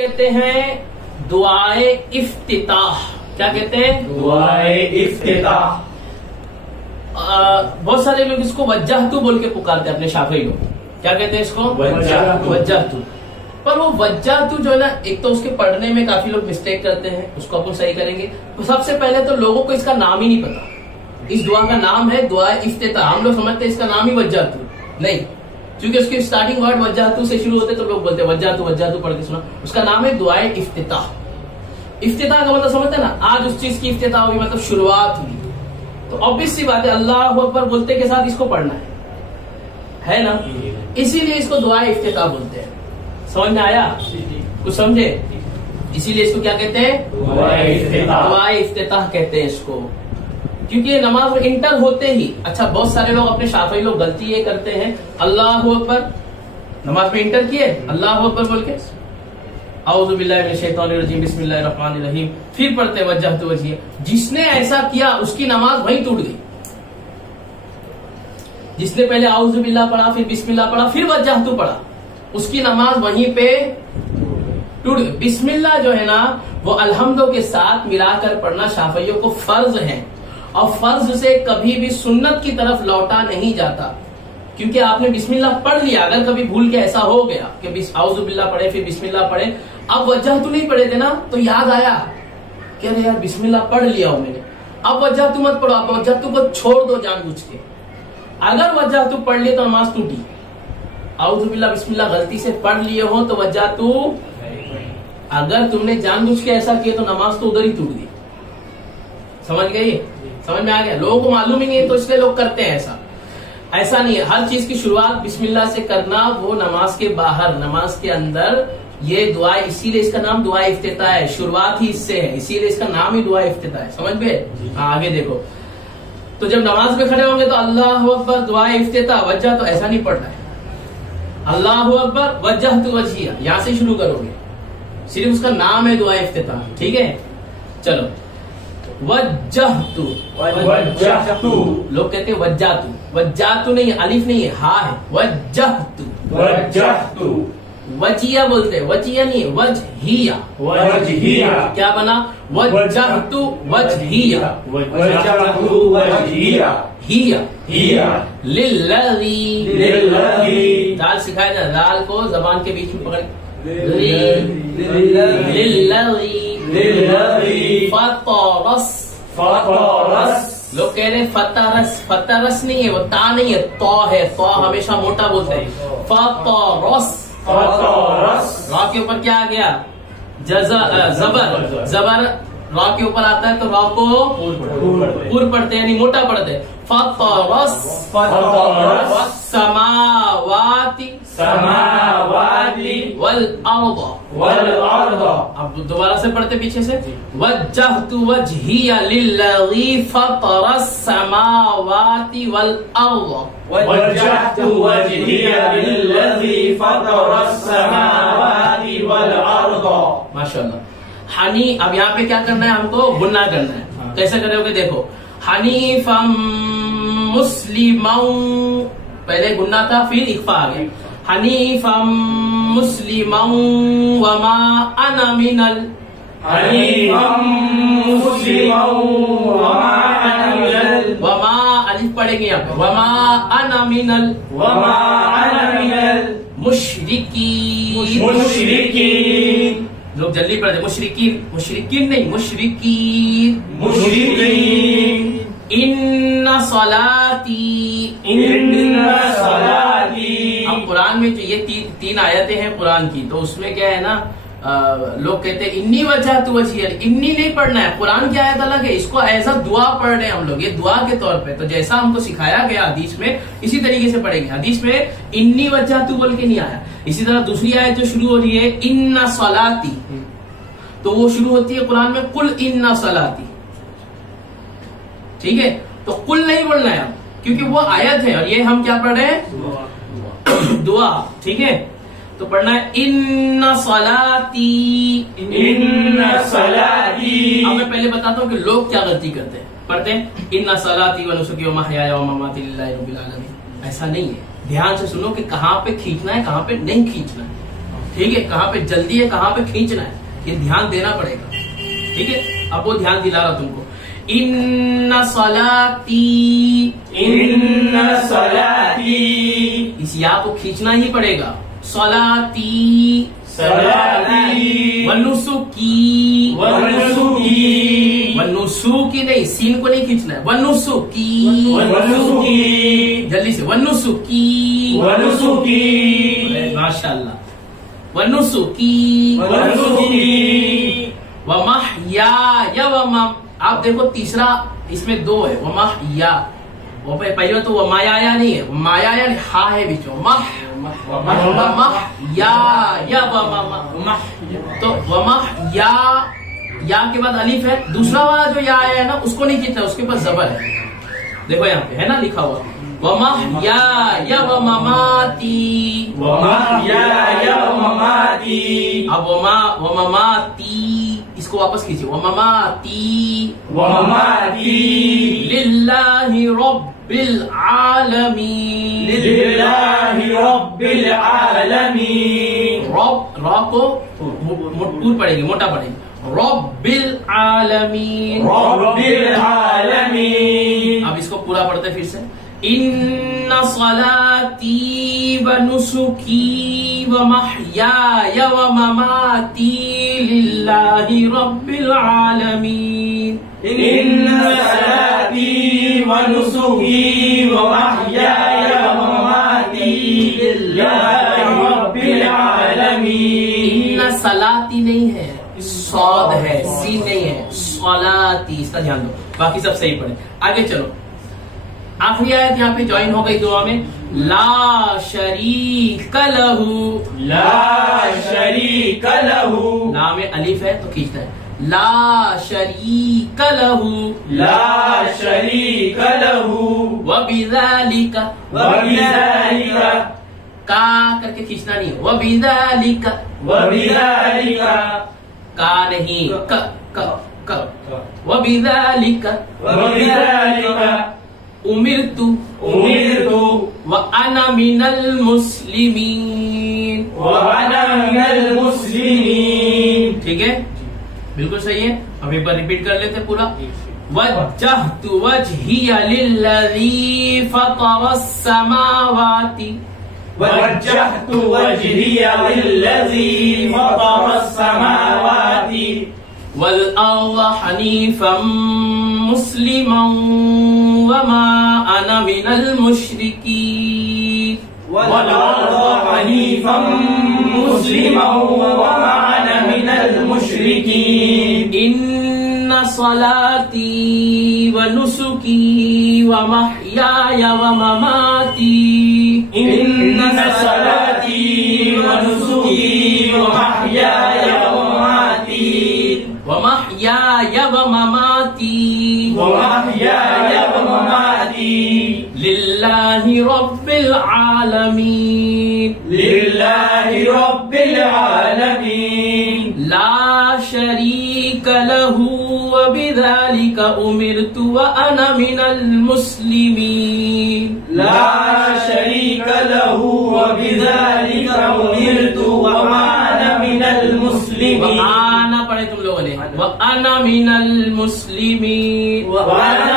कहते हैं दुआए इफ्तिताह। क्या कहते हैं? दुआए इफ्तिताह। बहुत सारे लोग इसको वज्जहतु बोल के पुकारते हैं, अपने शाफी लोग। क्या कहते हैं इसको? वज्जहतु। पर वो वज्जहतु जो है ना, एक तो उसके पढ़ने में काफी लोग मिस्टेक करते हैं, उसको अपन सही करेंगे। तो सबसे पहले तो लोगों को इसका नाम ही नहीं पता। इस दुआ का नाम है दुआ इफ्तिताह। हम लोग समझते हैं इसका नाम ही वज्जहतु, नहीं, क्योंकि उसकी स्टार्टिंग वर्ड वज्जहतु से शुरू होते तो लोग बोलते हैं वज्जहतु वज्जहतु पढ़ के सुना। उसका नाम है दुआए इफ्तिताह। इफ्तिताह का मतलब समझते हैं ना, आज उस चीज की इफ्तिताह हुई, मतलब शुरुआत हुई। तो ऑब्वियस सी बात है, अल्लाह अकबर बोलते के साथ इसको पढ़ना है ना, इसीलिए इसको दुआए इफ्तिताह बोलते हैं। समझ में आया? कुछ समझे? इसीलिए इसको क्या कहते हैं? दुआए इफ्तिताह कहते हैं इसको, क्योंकि ये नमाज में इंटर होते ही। अच्छा, बहुत सारे लोग, अपने शाफी लोग गलती ये करते हैं, अल्लाह अकबर नमाज में इंटर किए, अल्लाह अकबर बोल के औज़ु बिल्लाहि मिनश शैतानिर रजीम बिस्मिल्लाहिर रहमानिर रहीम, फिर पढ़ते वज्जहतु वजहिया। जिसने ऐसा किया उसकी नमाज वहीं टूट गई। जिसने पहले औज़ु बिल्लाह पढ़ा, फिर बिस्मिल्लाह पढ़ा, फिर वज्जहतु पढ़ा, उसकी नमाज वहीं पे टूट गई। बिस्मिल्लाह जो है ना, वो अलहम्दो के साथ मिलाकर पढ़ना शाफियों को फर्ज है, और फर्ज से कभी भी सुन्नत की तरफ लौटा नहीं जाता। क्योंकि आपने बिस्मिल्लाह पढ़ लिया, अगर कभी भूल के ऐसा हो गया कि औज़ु बिल्लाह पढ़े फिर बिस्मिल्लाह पढ़े, अब वज्जहतु नहीं पढ़े थे ना, तो याद आया कि अरे यार बिस्मिल्लाह पढ़ लिया हो मैंने, अब वज्जहतु मत पढ़ो, आप वज्जहतु को छोड़ दो जानबूझ के। अगर वज्जहतु पढ़ लिए तो नमाज टूटी। औज़ु बिल्लाह बिस्मिल्लाह गलती से पढ़ लिए हो तो वज्जहतु, अगर तुमने जानबूझ के ऐसा किया तो नमाज तो उधर ही टूट गई। समझ गई? समझ में आ गया? लोगों को मालूम ही नहीं है तो इसलिए लोग करते हैं ऐसा। ऐसा नहीं है, हर चीज की शुरुआत बिस्मिल्लाह से करना, वो नमाज के बाहर, नमाज के अंदर ये दुआ, इसीलिए इसका नाम दुआ इफ्तिताह है। शुरुआत ही इससे है, इसीलिए इसका नाम ही दुआ इफ्तिताह है। समझ में? आगे देखो, तो जब नमाज में खड़े होंगे तो अल्लाह अकबर दुआ इफ्तिताह वज्जह, तो ऐसा नहीं पढ़ना है। अल्लाह अकबर वज्जहतु वजहिया, यहां से शुरू करोगे, सिर्फ उसका नाम है दुआ इफ्तिताह। ठीक है, चलो। वज्जहतु, वज्जहतु, लोग कहते हैं वज्जातु, वज्जातु नहीं है, अलिफ नहीं है, हा है। वज्जहतु, वज्जहतु, वजिया बोलते हैं, वजिया नहीं है, वजहिया। वजहिया, क्या बना? वज्जहतु वजहिया, वज्जहतु वजहिया, हिया हिया लिल्लज़ी, लिल्लज़ी, दाल सिखाया था, दाल को जबान के बीच में पकड़, लिल्लज़ी, लिल्लज़ी, फतरस, फतरस। लोग कह रहे हैं फतरस, फतरस नहीं है, वो ता नहीं है, तो है, तो हमेशा मोटा बोलते हैं। फतरस, फतरस, रा के ऊपर क्या आ गया? जबर, जबर रा के ऊपर आता है तो रा को पूर पढ़ते हैं, यानी मोटा पढ़ते हैं। फतरस, फतरस, समावाति, समावाति, वल अर्द, वल अर्द। अब दोबारा से पढ़ते पीछे से। वज्जहतु वजहिया लिल्लज़ी फतरस समावाति वल अर्द, वज्जहतु वजहिया लिल्लज़ी फतरस समावाति वल अर्द। माशाअल्लाह। हनी, अब यहाँ पे क्या करना है हमको? गुन्ना करना है। कैसे करोगे? देखो, हनीफम मुस्लिमौ, पहले गुन्ना था फिर इख्फा आ गया। हनीफम मुस्लिमौ वमा अना मिनल, हनीफम मुस्लिमौ वमा अना मिनल, वमा अलिफ पढ़ेंगे यहाँ पे, वमा अना मिनल, वमा अना मिनल मुशरिकीन, मुशरिकीन। लोग जल्दी पढ़ते, मुशरिकीन, मुशरिकीन नहीं, मुशरिकीन, मुशरिकीन। इन्ना सलाती, इन्ना सलाती। अब कुरान में जो ये तीन आयतें हैं कुरान की, तो उसमें क्या है ना, लोग कहते हैं इन्नी वज्जहतु वजहिया, इन्नी नहीं पढ़ना है, कुरान की आयत अलग है, इसको ऐसा दुआ पढ़ रहे हैं हम लोग, ये दुआ के तौर पे। तो जैसा हमको सिखाया गया हदीस में, इसी तरीके से पढ़ेंगे। हदीस में इन्नी वज्जहतु बोल के नहीं आया। इसी तरह दूसरी आयत जो शुरू हो रही है इन्ना सलाती, तो वो शुरू होती है कुरान में कुल इन्ना सलाती। ठीक है, तो कुल नहीं बोलना है, क्योंकि वो आयत है और ये हम क्या पढ़ रहे हैं? दुआ। ठीक है, तो पढ़ना है इन्ना सलाती, इन्ना सलाती। अब मैं पहले बताता हूँ कि लोग क्या गलती करते हैं। पढ़ते हैं इन्ना सलाती व नुसुकी व महयाया व ममाती लिल्लाहि रब्बिल आलमीन। ऐसा नहीं है, ध्यान से सुनो कि कहाँ पे खींचना है, कहाँ पे नहीं खींचना है। ठीक है, कहाँ पे जल्दी है, कहाँ पे खींचना है, ये ध्यान देना पड़ेगा। ठीक है, अब वो ध्यान दिला रहा तुमको। इन्ना सलाती, इन्ना सलाती, इस या को खींचना ही पड़ेगा। सलाती, सलाती, वनुसुकी, वनुसुकी, वनुसुकी नहीं, सीन को नहीं खींचना है, वनुसुकी, वनुसुकी, जल्दी से, वनुसुकी, वनुसुकी, माशाअल्लाह, वनुसुकी, वनुसुकी, वमहयाया वमम। आप देखो तीसरा इसमें दो है, वमहया, वो पहले तो वमाया नहीं है, माया नहीं, हा है बीच में, वमहया या वमम, तो वमहया, या के बाद अलिफ है, दूसरा वाला जो या है ना उसको नहीं खींचना, उसके पास जबर है, देखो यहाँ पे है ना लिखा हुआ, वमहया या वममाती, वमहयाया वममाती, अब वममाती, इसको वापस खींचिए, वममाती, वममाती, लिल्लाहि रब्बिल आलमीन, लिल्लाहि रब्बिल आलमीन, रॉ को पूर पड़ेगी, मोटा पड़ेगी, रब्बिल आलमीन, रब्बिल आलमीन। अब इसको पूरा पढ़ते फिर से। इन्ना सलाती व नुसुकी व महयाय व ममाती लिल्लाहि रब्बिल आलमीन। इन्ना सलाती व नुसुकी व महयाय व ममाती लिल्लाहि रब्बिल आलमीन। इन्ना सलाती नहीं है, सौद है, सीन नहीं है, सलाती, इसका ध्यान दो, बाकी सब सही पढ़े। आगे चलो, आखिरी आयत यहाँ पे ज्वाइन हो गई दुआ में, ला शरीक लहू, ला शरीक लहू, ला में अलिफ है तो खींचना है, ला शरीक लहू, ला शरीक लहू, व बिज़ालिका, व बिज़ालिका, का करके खींचना नहीं है, व बिज़ालिका, व बिज़ालिका, का नहीं, क क क, व बिज़ालिका, व बिज़ालिका, उमिरतु, उमिरतु, व अना मिनल मुस्लिमीन, व अना मिनल मुस्लिमीन। ठीक है, बिल्कुल सही है। अब एक बार रिपीट कर लेते पूरा। वज्जहतु वजहिया लिल्लज़ी फ़तरस समावाति, वज्जहतु वजहिया लिल्लज़ी फ़तरस समावाति वल अर्ज़ हनीफ़न मुस्लिमन वमा अना मिनल मुश्रिकीन, वल अर्ज़ हनीफ़न मुस्लिमन वमा अना मिनल मुश्रिकीन। इन्ना सलाती व नुसुकी व महयाय व ममाती, इन्ना सलाती व नुसुकी व महयाय व ममाती, व महयाय व ममाती, व महयाय व ममाती लिल्लाहि रब्बिल आलमीन, लिल्लाहि रब्बिल आलमीन। ला शरीक लहू व बिज़ालिका उमिरतु व अना मिनल मुस्लिमीन, ला शरीक लहू व बिज़ालिका उमिरतु व अना मिनल मुस्लिमीन। आना पढ़े तुम लोगों ने, व अना मिनल मुस्लिमीन, व अना